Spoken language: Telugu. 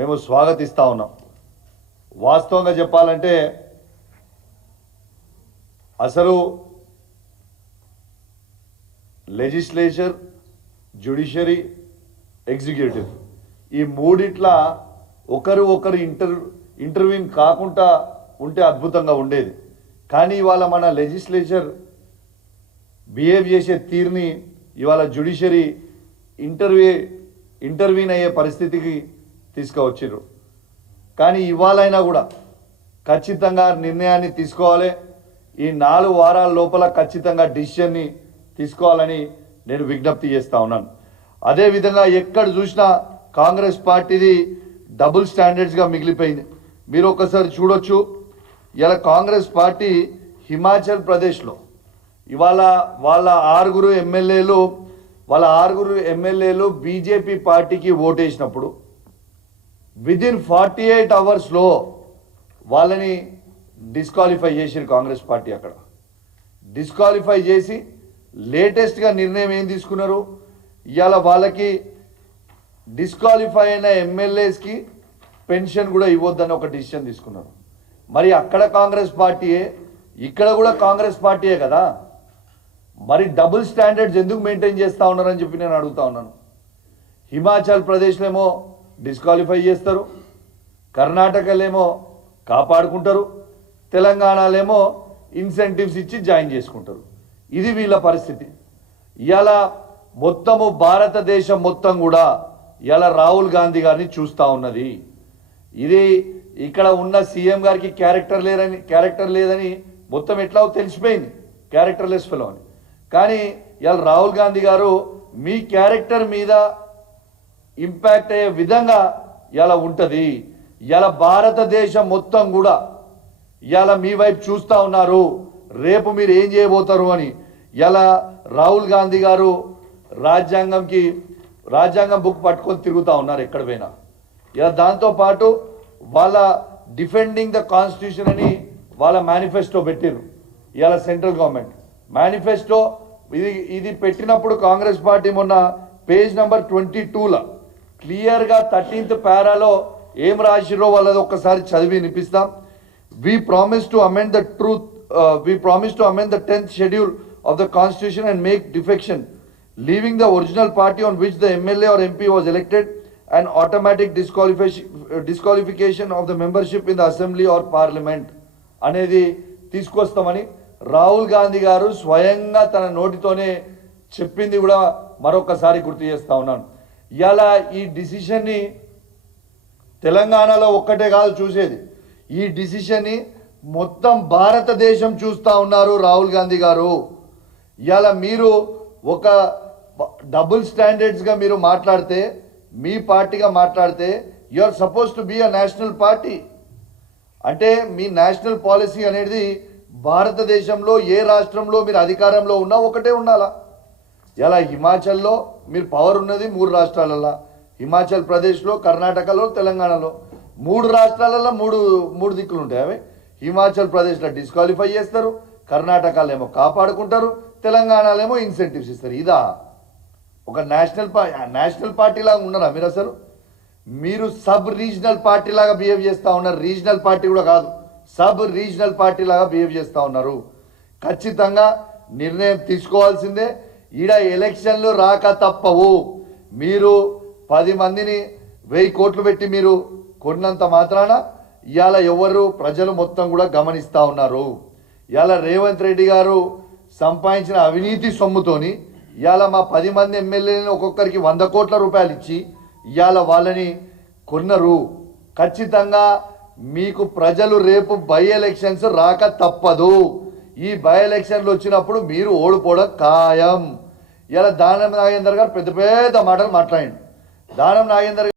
మేము స్వాగతిస్తా ఉన్నాం. వాస్తవంగా చెప్పాలంటే అసలు లెజిస్లేచర్, జ్యుడిషియరీ, ఎగ్జిక్యూటివ్ ఈ మూడిట్ల ఒకరు ఇంటర్వ్యూన్ కాకుండా ఉంటే అద్భుతంగా ఉండేది. కానీ ఇవాళ మన లెజిస్లేచర్ బిహేవ్ చేసే తీరుని ఇవాళ జ్యుడిషియరీ ఇంటర్వ్యూన్ అయ్యే పరిస్థితికి తీసుకువచ్చారు. కానీ ఇవాళైనా కూడా ఖచ్చితంగా నిర్ణయాన్ని తీసుకోవాలి. ఈ 4 వారాల లోపల ఖచ్చితంగా డిసిషన్ని తీసుకోవాలని నేను విజ్ఞప్తి చేస్తా ఉన్నాను. అదేవిధంగా ఎక్కడ చూసినా కాంగ్రెస్ పార్టీది డబుల్ స్టాండర్డ్స్గా మిగిలిపోయింది. మీరు ఒకసారి చూడొచ్చు. ఇలా కాంగ్రెస్ పార్టీ హిమాచల్ ప్రదేశ్లో ఇవాళ వాళ్ళ 6 ఎమ్మెల్యేలు బీజేపీ పార్టీకి ఓటేసినప్పుడు విదిన్ 48 అవర్స్లో వాళ్ళని డిస్క్వాలిఫై చేసారు కాంగ్రెస్ పార్టీ. అక్కడ డిస్క్వాలిఫై చేసి లేటెస్ట్గా నిర్ణయం ఏం తీసుకున్నారు, ఇవాళ వాళ్ళకి డిస్క్వాలిఫై అయిన ఎమ్మెల్యేస్కి పెన్షన్ కూడా ఇవ్వద్దని ఒక డిసిషన్ తీసుకున్నారు. మరి అక్కడ కాంగ్రెస్ పార్టీయే, ఇక్కడ కూడా కాంగ్రెస్ పార్టీయే కదా. మరి డబుల్ స్టాండర్డ్స్ ఎందుకు మెయింటైన్ చేస్తూ ఉన్నారని చెప్పి నేను అడుగుతా ఉన్నాను. హిమాచల్ ప్రదేశ్లో ఏమో డిస్క్వాలిఫై చేస్తారు, కర్ణాటకలేమో కాపాడుకుంటారు, తెలంగాణలేమో ఇన్సెంటివ్స్ ఇచ్చి జాయిన్ చేసుకుంటారు. ఇది వీళ్ళ పరిస్థితి. ఇవాళ మొత్తము భారతదేశం మొత్తం కూడా ఇలా రాహుల్ గాంధీ గారిని చూస్తూ ఉన్నది. ఇది ఇక్కడ ఉన్న సీఎం గారికి క్యారెక్టర్ లేదని మొత్తం ఎట్లా తెలిసిపోయింది, క్యారెక్టర్లెస్ ఫెలో అని. కానీ ఇలా రాహుల్ గాంధీ గారు మీ క్యారెక్టర్ మీద ఇంపాక్ట్ అయ్యే విధంగా ఇలా ఉంటుంది. ఇలా భారతదేశం మొత్తం కూడా ఇలా మీ వైపు చూస్తూ ఉన్నారు, రేపు మీరు ఏం చేయబోతారు అని. ఇలా రాహుల్ గాంధీ గారు రాజ్యాంగం బుక్ పట్టుకొని తిరుగుతూ ఉన్నారు ఎక్కడ పోయినా. ఇలా దాంతోపాటు వాళ్ళ డిఫెండింగ్ ద కాన్స్టిట్యూషన్ అని వాళ్ళ మేనిఫెస్టో పెట్టారు. ఇలా సెంట్రల్ గవర్నమెంట్ మేనిఫెస్టో ఇది పెట్టినప్పుడు కాంగ్రెస్ పార్టీ మొన్న పేజ్ నెంబర్ 22లో క్లియర్గా 13th పారాలో ఏం రాసిరో వాళ్ళది ఒక్కసారి చదివి వినిపిస్తాం. We promise to amend the 10th schedule of the Constitution and make defection, leaving the original party on which the MLA or MP was elected, and automatic disqualification of the membership in the Assembly or Parliament అనేది తీసుకొస్తామని రాహుల్ గాంధీ గారు స్వయంగా తన నోటితోనే చెప్పింది కూడా మరొకసారి గుర్తు చేస్తా ఉన్నాను. ఇలా ఈ డిసిషన్ని తెలంగాణలో ఒక్కటే కాదు చూసేది, ఈ డిసిషన్ని మొత్తం భారతదేశం చూస్తూ ఉన్నారు రాహుల్ గాంధీ గారు. ఇలా మీరు ఒక డబుల్ స్టాండర్డ్స్గా మీరు మాట్లాడితే, మీ పార్టీగా మాట్లాడితే, you are suppose to be a national party. అంటే మీ నేషనల్ పాలసీ అనేది భారతదేశంలో ఏ రాష్ట్రంలో మీరు అధికారంలో ఉన్నా ఒకటే ఉండాలా. ఇలా హిమాచల్లో మీరు పవర్ ఉన్నది 3 రాష్ట్రాలలో, హిమాచల్ ప్రదేశ్లో, కర్ణాటకలో, తెలంగాణలో 3 రాష్ట్రాలలో మూడు దిక్కులు ఉంటాయి. అవి హిమాచల్ ప్రదేశ్లో డిస్క్వాలిఫై చేస్తారు, కర్ణాటకలో ఏమో కాపాడుకుంటారు, తెలంగాణలో ఏమో ఇన్సెంటివ్స్ ఇస్తారు. ఇదా ఒక నేషనల్ పార్టీ లాగా ఉన్నారా మీరు? అసలు మీరు సబ్ రీజనల్ పార్టీ లాగా బిహేవ్ చేస్తూ ఉన్నారు. రీజనల్ పార్టీ కూడా కాదు, సబ్ రీజనల్ పార్టీ లాగా బిహేవ్ చేస్తూ ఉన్నారు. ఖచ్చితంగా నిర్ణయం తీసుకోవాల్సిందే. ఈడ ఎలక్షన్లు రాక తప్పవు. మీరు 10 మందిని 1000 కోట్లు పెట్టి మీరు కొన్నంత మాత్రాన ఇవాళ ప్రజలు మొత్తం కూడా గమనిస్తూ ఉన్నారు. ఇవాళ రేవంత్ రెడ్డి గారు సంపాదించిన అవినీతి సొమ్ముతోని ఇవాళ మా 10 మంది ఎమ్మెల్యేలను ఒక్కొక్కరికి 100 కోట్ల రూపాయలు ఇచ్చి ఇవాళ వాళ్ళని కొన్నారు. ఖచ్చితంగా మీకు ప్రజలు రేపు బై ఎలక్షన్స్ రాక తప్పదు. ఈ బై ఎలక్షన్లు వచ్చినప్పుడు మీరు ఓడిపోవడం ఖాయం. ఇలా దానం నాగేందర్ గారు పెద్ద పెద్ద మాటలు మాట్లాడండి. దానం నాగేందర్